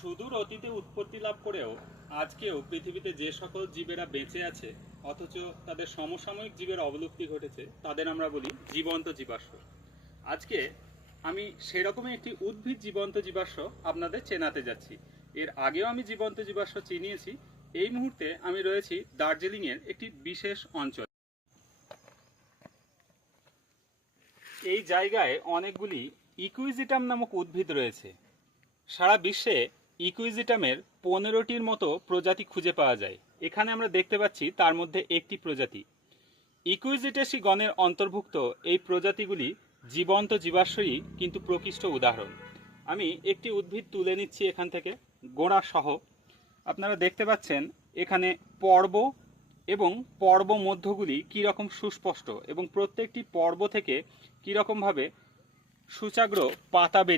সুদূর অতীতে উৎপত্তি লাভ করেও আজকেও পৃথিবীতে যে সকল জীবেরা বেঁচে আছে অথচ তাদের সমসাময়িক জীবের অবলুপ্তি ঘটেছে তাদের আমরা বলি জীবন্ত জীবাশ্ম। আজকে আমি সেরকমই একটি উদ্ভিদ জীবন্ত জীবাশ্ম আপনাদের চেনাতে যাচ্ছি। এর আগেও আমি জীবন্ত জীবাশ্ম চিনিয়েছি। এই মুহূর্তে আমি রয়েছি দার্জিলিংয়ের একটি বিশেষ অঞ্চল। এই জায়গায় অনেকগুলি ইকুইজিটাম নামক উদ্ভিদ রয়েছে। সারা বিশ্বে ইকুইজিটামের 15টির মতো প্রজাতি খুঁজে পাওয়া যায়। এখানে আমরা দেখতে পাচ্ছি তার মধ্যে একটি প্রজাতি। ইকুইজিটেসি গণের অন্তর্ভুক্ত এই প্রজাতিগুলি জীবন্ত জীবাশ্মই কিন্তু প্রকৃষ্ট উদাহরণ। আমি একটি উদ্ভিদ তুলে নিচ্ছি এখান থেকে গোড়া সহ। আপনারা দেখতে পাচ্ছেন এখানে পর্ব এবং পর্ব মধ্যগুলি কীরকম সুস্পষ্ট এবং প্রত্যেকটি পর্ব থেকে কীরকমভাবে সুচাগ্র পাতা বেরিয়ে